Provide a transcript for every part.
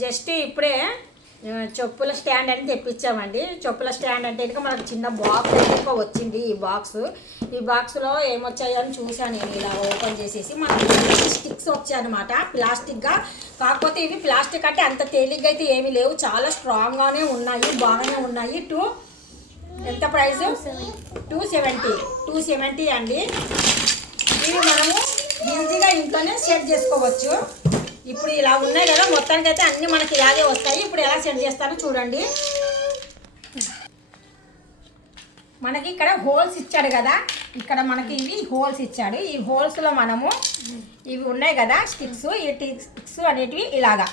Just ఇప్పుడే చెప్పుల stand అని తెప్పించామండి. చెప్పుల స్టాండ్ అంటే ఇంకా మనకు చిన్న బాక్స్ అయితే వచ్చింది. ఈ బాక్స్లో ఏమొచ్చాయో అని చూసాను నేను. ఇలా ఓపెన్ చేసేసి మనకు స్టిక్స్ వచ్చాయన్నమాట ప్లాస్టిక్గా. కాకపోతే ఇవి ప్లాస్టిక్ అంటే అంత తేలిగ్గా అయితే ఏమీ లేవు, చాలా స్ట్రాంగ్గానే ఉన్నాయి, బాగానే ఉన్నాయి. ఎంత ప్రైస్? 270 అండి. ఇవి మనము ఈజీగా ఇంట్లోనే సెట్ చేసుకోవచ్చు. ఇప్పుడు ఇలా ఉన్నాయి కదా, మొత్తానికి అయితే అన్నీ మనకి ఇలాగే వస్తాయి. ఇప్పుడు ఎలా సెట్ చేస్తానో చూడండి. మనకి ఇక్కడ హోల్స్ ఇచ్చాడు కదా, ఇక్కడ మనకి ఇవి హోల్స్ ఇచ్చాడు. ఈ హోల్స్లో మనము ఇవి ఉన్నాయి కదా స్టిక్స్, ఈ స్టిక్స్ అనేటివి ఇలాగా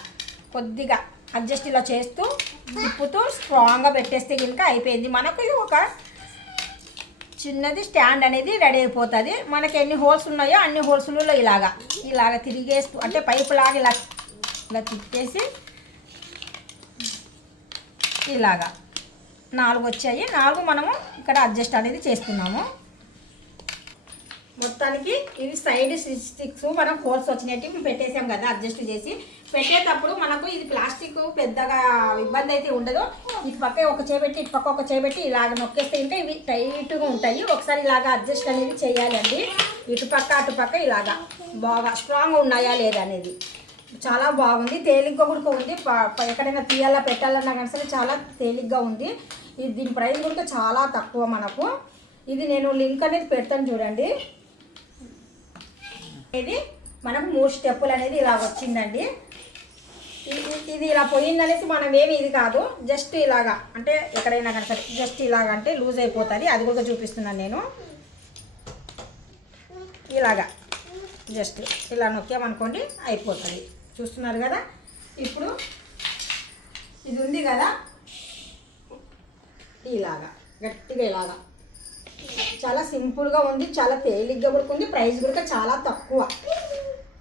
కొద్దిగా అడ్జస్ట్ ఇలా చేస్తూ తిప్పుతూ స్ట్రాంగ్గా పెట్టేస్తే కనుక అయిపోయింది. మనకు ఒక చిన్నది స్టాండ్ అనేది రెడీ అయిపోతుంది. మనకి ఎన్ని హోల్స్ ఉన్నాయో అన్ని హోల్స్లలో ఇలాగ తిరిగేస్తూ అంటే పైపు లాగా ఇలా తిప్పేసి ఇలాగా 4 వచ్చాయి. 4 మనము ఇక్కడ అడ్జస్ట్ అనేది చేస్తున్నాము. మొత్తానికి ఇవి సైడ్ స్టిక్స్ మనం హోల్స్ వచ్చినట్టు పెట్టేసాం కదా అడ్జస్ట్ చేసి. పెట్టేటప్పుడు మనకు ఇది ప్లాస్టిక్ పెద్దగా ఇబ్బంది అయితే ఉండదు. ఇటు పక్క ఒక చేపెట్టి ఇటు పక్క ఒక చేపెట్టి ఇలాగ నొక్కేస్తే ఇంకా ఇవి టైట్గా ఉంటాయి. ఒకసారి ఇలాగ అడ్జస్ట్ అనేది చేయాలండి. ఇటు పక్క అటు పక్క ఇలాగా బాగా స్ట్రాంగ్గా ఉన్నాయా లేదా అనేది. చాలా బాగుంది, తేలిగ్గా కూడా ఉంది. ఎక్కడైనా తీయాలా పెట్టాలన్నా కానీ సరే చాలా తేలిగ్గా ఉంది. దీని ప్రైస్ కూడా చాలా తక్కువ మనకు. ఇది నేను లింక్ అనేది పెడతాను చూడండి. ఇది మనకు 3 స్టెప్పులు అనేది ఇలా వచ్చిందండి. ఇది ఇలా పోయిందనేసి మనం ఏమి ఇది కాదు, జస్ట్ ఇలాగా అంటే ఎక్కడైనా కానీ సరే జస్ట్ ఇలాగా అంటే లూజ్ అయిపోతుంది. అది కూడా చూపిస్తున్నాను నేను. ఇలాగా జస్ట్ ఇలా నొక్కామనుకోండి అయిపోతుంది. చూస్తున్నారు కదా. ఇప్పుడు ఇది ఉంది కదా, ఇలాగా గట్టిగా ఇలాగా చాలా సింపుల్గా ఉంది, చాలా తేలిగ్గా కూడా ఉంది. ప్రైస్ కూడా చాలా తక్కువ.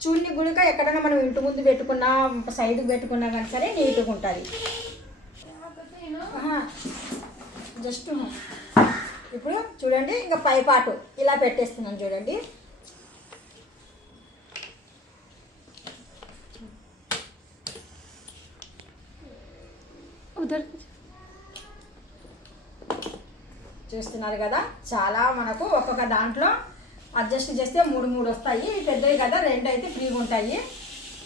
చూడని గుడిక ఎక్కడైనా మనం ఇంటి ముందు పెట్టుకున్నా సైడ్కి పెట్టుకున్నా కానీ సరే నీట్గా ఉంటుంది. జస్ట్ ఇప్పుడు చూడండి, ఇంకా పై పాటు ఇలా పెట్టేస్తున్నాను చూడండి. చూస్తున్నారు కదా, చాలా మనకు ఒక్కొక్క దాంట్లో అడ్జస్ట్ చేస్తే 3 వస్తాయి. ఇవి పెద్దవి కదా, 2 అయితే ఫ్రీగా ఉంటాయి.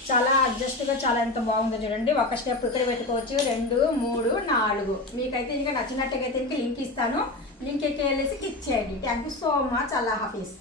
చాలా అడ్జస్ట్గా చాలా ఎంత బాగుందో చూడండి. ఒక స్టెప్ ఇక్కడ పెట్టుకోవచ్చు, 2, 3, 4. మీకైతే ఇంకా నచ్చినట్టుగా అయితే లింక్ ఇస్తాను. లింక్ ఎక్కి వెళ్ళేసి క్లిక్ చేయండి. Thank you so much. Allah Hafeez.